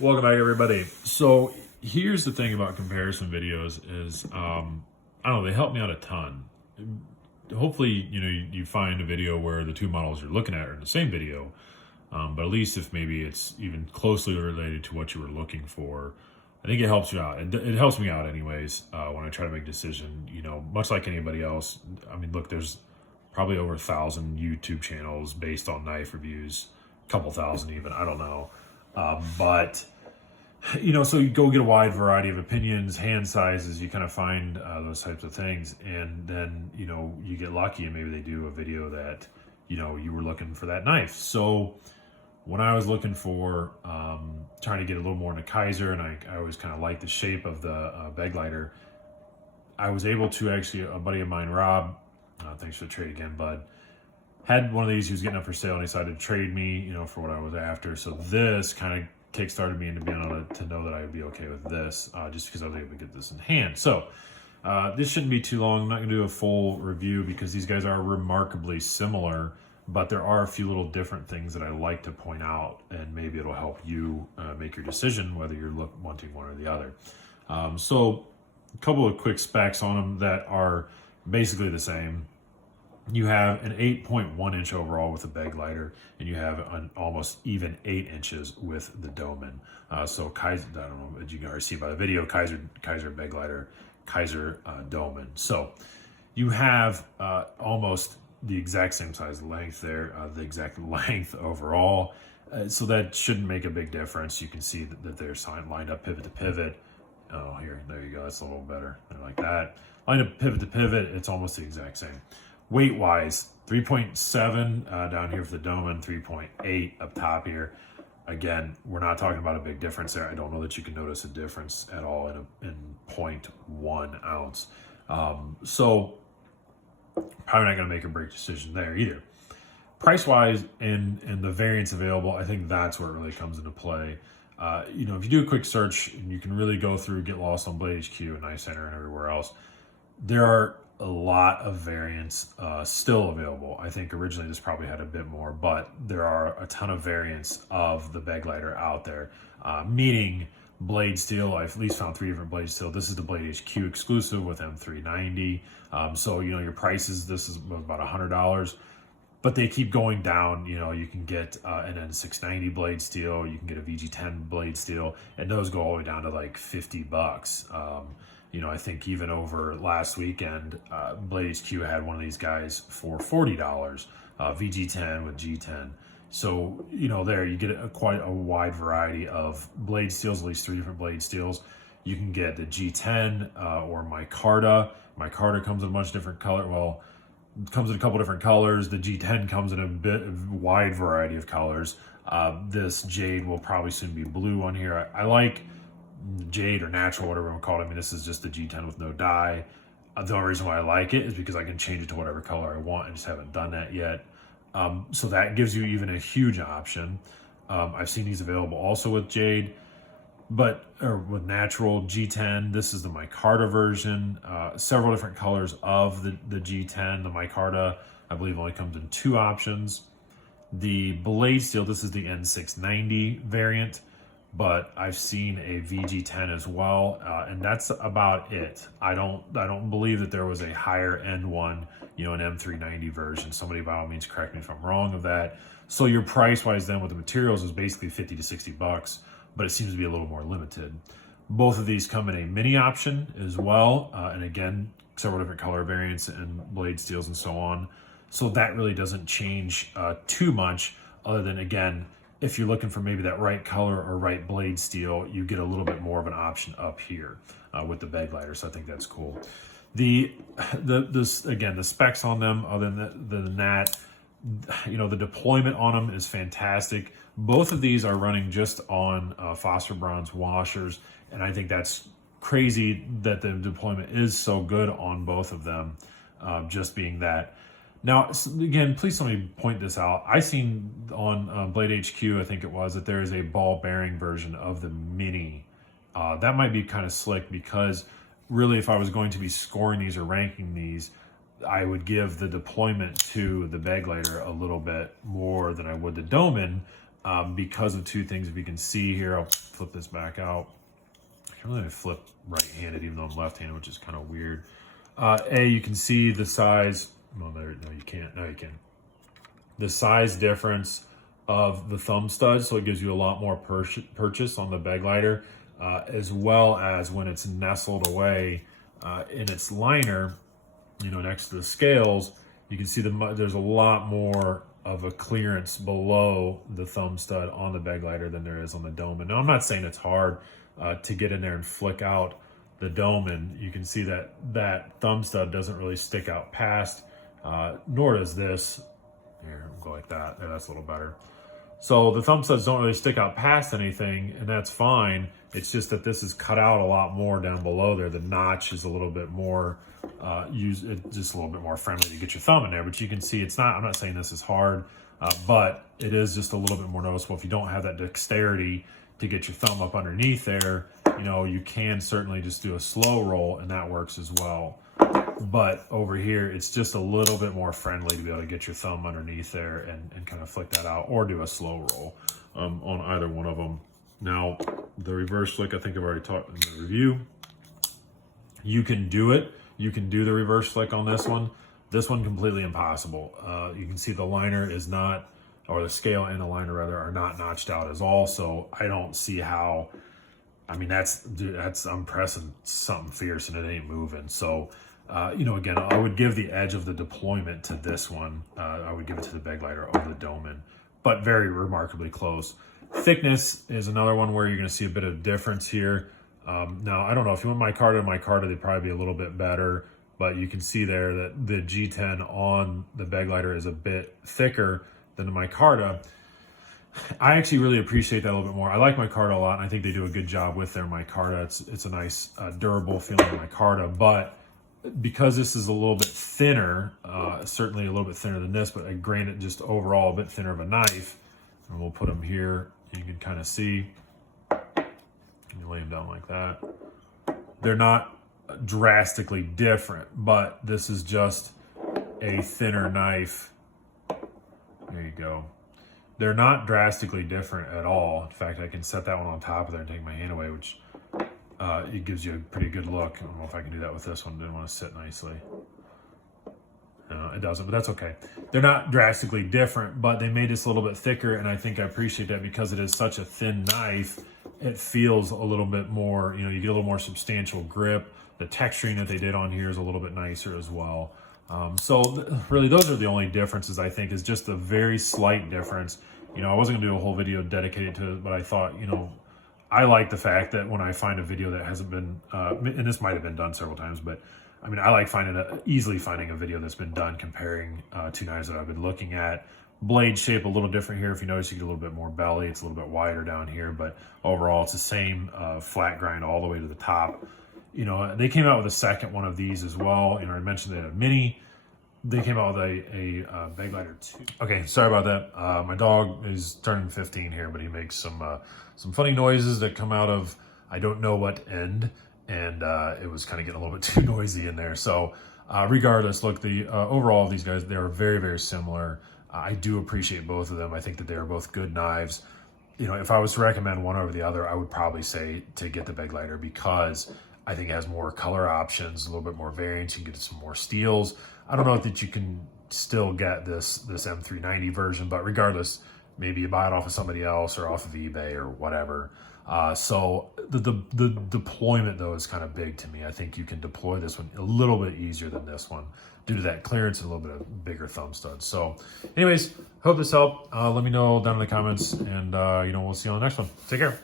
Welcome back, everybody. So here's the thing about comparison videos is, I don't know, they help me out a ton. Hopefully, you find a video where the two models you're looking at are in the same video, but at least if maybe it's even closely related to what you were looking for, I think it helps you out. It helps me out anyways when I try to make a decision, much like anybody else. I mean, look, there's probably over 1,000 YouTube channels based on knife reviews, a couple thousand even, I don't know. But so you go get a wide variety of opinions, hand sizes, you kind of find those types of things. And then, you get lucky and maybe they do a video that, you were looking for that knife. So when I was looking for, trying to get a little more into Kizer, and I always kind of like the shape of the Begleiter, I was able to actually, a buddy of mine, Rob, thanks for the trade again, bud, had one of these. He was getting up for sale and he decided to trade me, for what I was after. So this kind of kickstarted me into being able to know that I would be okay with this, just because I was able to get this in hand. So this shouldn't be too long. I'm not going to do a full review because these guys are remarkably similar, but there are a few little different things that I like to point out, and maybe it'll help you make your decision whether you're wanting one or the other. So a couple of quick specs on them that are basically the same. You have an 8.1 inch overall with the Begleiter, and you have an almost even 8 inches with the Domin. So Kizer, I don't know, as you can already see by the video, Kizer Begleiter, Kizer Domin. So you have almost the exact same size length there, the exact length overall. So that shouldn't make a big difference. You can see that they're lined up pivot to pivot. Oh, there you go. That's a little better. They're like that. Lined up pivot to pivot, it's almost the exact same. Weight-wise, 3.7 down here for the Domin, 3.8 up top here. Again, we're not talking about a big difference there. I don't know that you can notice a difference at all in 0.1 ounce. So probably not going to make a break decision there either. Price-wise and the variants available, I think that's where it really comes into play. If you do a quick search, and you can really go through, get lost on Blade HQ and Knife Center and everywhere else, there are a lot of variants still available. I think originally this probably had a bit more, but there are a ton of variants of the Begleiter out there, meaning blade steel. I've at least found 3 different blade steel. This is the Blade HQ exclusive with M390. So, your prices, this is about $100, but they keep going down. You can get an N690 blade steel, you can get a VG10 blade steel, and those go all the way down to like $50. I think even over last weekend, Blade HQ had one of these guys for $40, VG10 with G10. So, there you get quite a wide variety of blade steels, at least 3 different blade steels. You can get the G10 or micarta. Micarta comes in a bunch of different colors. Well, it comes in a couple different colors. The G10 comes in a wide variety of colors. This jade will probably soon be blue on here. I like jade or natural, whatever I'm called. I mean, this is just the G10 with no dye. The only reason why I like it is because I can change it to whatever color I want. I just haven't done that yet. So that gives you even a huge option. I've seen these available also with jade, or with natural G10. This is the micarta version. Several different colors of the G10. The micarta, I believe, only comes in 2 options. The blade steel, this is the N690 variant, but I've seen a VG10 as well, and that's about it. I don't believe that there was a higher end one, an M390 version. Somebody by all means correct me if I'm wrong of that. So your price wise then with the materials is basically $50 to $60, but it seems to be a little more limited. Both of these come in a mini option as well, and again, several different color variants and blade steels and so on. So that really doesn't change too much, other than, again, if you're looking for maybe that right color or right blade steel, you get a little bit more of an option up here with the Begleiter. So I think that's cool. The specs on them, other than that, the deployment on them is fantastic. Both of these are running just on phosphor bronze washers, and I think that's crazy that the deployment is so good on both of them, just being that. Now, again, please somebody point this out. I seen on Blade HQ, I think it was, that there is a ball bearing version of the Mini. That might be kind of slick, because really if I was going to be scoring these or ranking these, I would give the deployment to the Begleiter a little bit more than I would the Domin, because of two things. If you can see here, I'll flip this back out. I can really flip right-handed even though I'm left-handed, which is kind of weird. You can see the size. No, no, you can't. No, you can. The size difference of the thumb stud, so it gives you a lot more purchase on the Begleiter, as well as when it's nestled away in its liner, you know, next to the scales, you can see there's a lot more of a clearance below the thumb stud on the Begleiter than there is on the Domin. Now, I'm not saying it's hard to get in there and flick out the Domin. You can see that that thumb stud doesn't really stick out past, nor does this. Here, we'll go like that. Yeah, that's a little better. So the thumb studs don't really stick out past anything, and that's fine. It's just that this is cut out a lot more down below there. The notch is a little bit more, just a little bit more friendly to get your thumb in there. But you can see it's not, I'm not saying this is hard, but it is just a little bit more noticeable. If you don't have that dexterity to get your thumb up underneath there, you know, you can certainly just do a slow roll, and that works as well. But over here, it's just a little bit more friendly to be able to get your thumb underneath there and kind of flick that out, or do a slow roll on either one of them. Now, the reverse flick, I think I've already talked in the review. You can do it. You can do the reverse flick on this one. This one, completely impossible. You can see the liner is not, or the scale and the liner rather, are not notched out at all. So I don't see how, I mean, I'm pressing something fierce and it ain't moving. So, you know, again, I would give the edge of the deployment to this one. I would give it to the Begleiter over the Domin, but very remarkably close. Thickness is another one where you're going to see a bit of difference here. Now, I don't know if you want micarta, they'd probably be a little bit better, but you can see there that the G10 on the Begleiter is a bit thicker than the micarta. I actually really appreciate that a little bit more. I like micarta a lot, and I think they do a good job with their micarta. It's a nice, durable feeling micarta, but because this is a little bit thinner, certainly a little bit thinner than this, but granted, just overall a bit thinner of a knife, and we'll put them here. You can kind of see. You lay them down like that. They're not drastically different, but this is just a thinner knife. There you go. They're not drastically different at all. In fact, I can set that one on top of there and take my hand away, which it gives you a pretty good look. I don't know if I can do that with this one. Didn't want to sit nicely. It doesn't, but that's okay. They're not drastically different, but they made this a little bit thicker, and I think I appreciate that because it is such a thin knife. It feels a little bit more, you know, you get a little more substantial grip. The texturing that they did on here is a little bit nicer as well. Really, those are the only differences, I think, is just a very slight difference. You know, I wasn't gonna do a whole video dedicated to it, but I thought, you know, I like the fact that when I find a video that hasn't been, and this might have been done several times, but I mean, I like easily finding a video that's been done comparing two knives that I've been looking at. Blade shape a little different here. If you notice, you get a little bit more belly. It's a little bit wider down here, but overall, it's the same flat grind all the way to the top. You know, they came out with a second one of these as well. You know, I mentioned they had a mini. They came out with a Begleiter 2. Okay, sorry about that. My dog is turning 15 here, but he makes some funny noises that come out of I don't know what end, and it was kind of getting a little bit too noisy in there. So regardless, look, the overall of these guys, they are very, very similar. I do appreciate both of them. I think that they are both good knives. You know, if I was to recommend one over the other, I would probably say to get the Begleiter because I think it has more color options, a little bit more variance. You can get some more steels. I don't know that you can still get this M390 version, but regardless, maybe you buy it off of somebody else or off of eBay or whatever. So the deployment though is kind of big to me. I think you can deploy this one a little bit easier than this one due to that clearance and a little bit of bigger thumb studs. So anyways, hope this helped. Let me know down in the comments, and you know, we'll see you on the next one. Take care.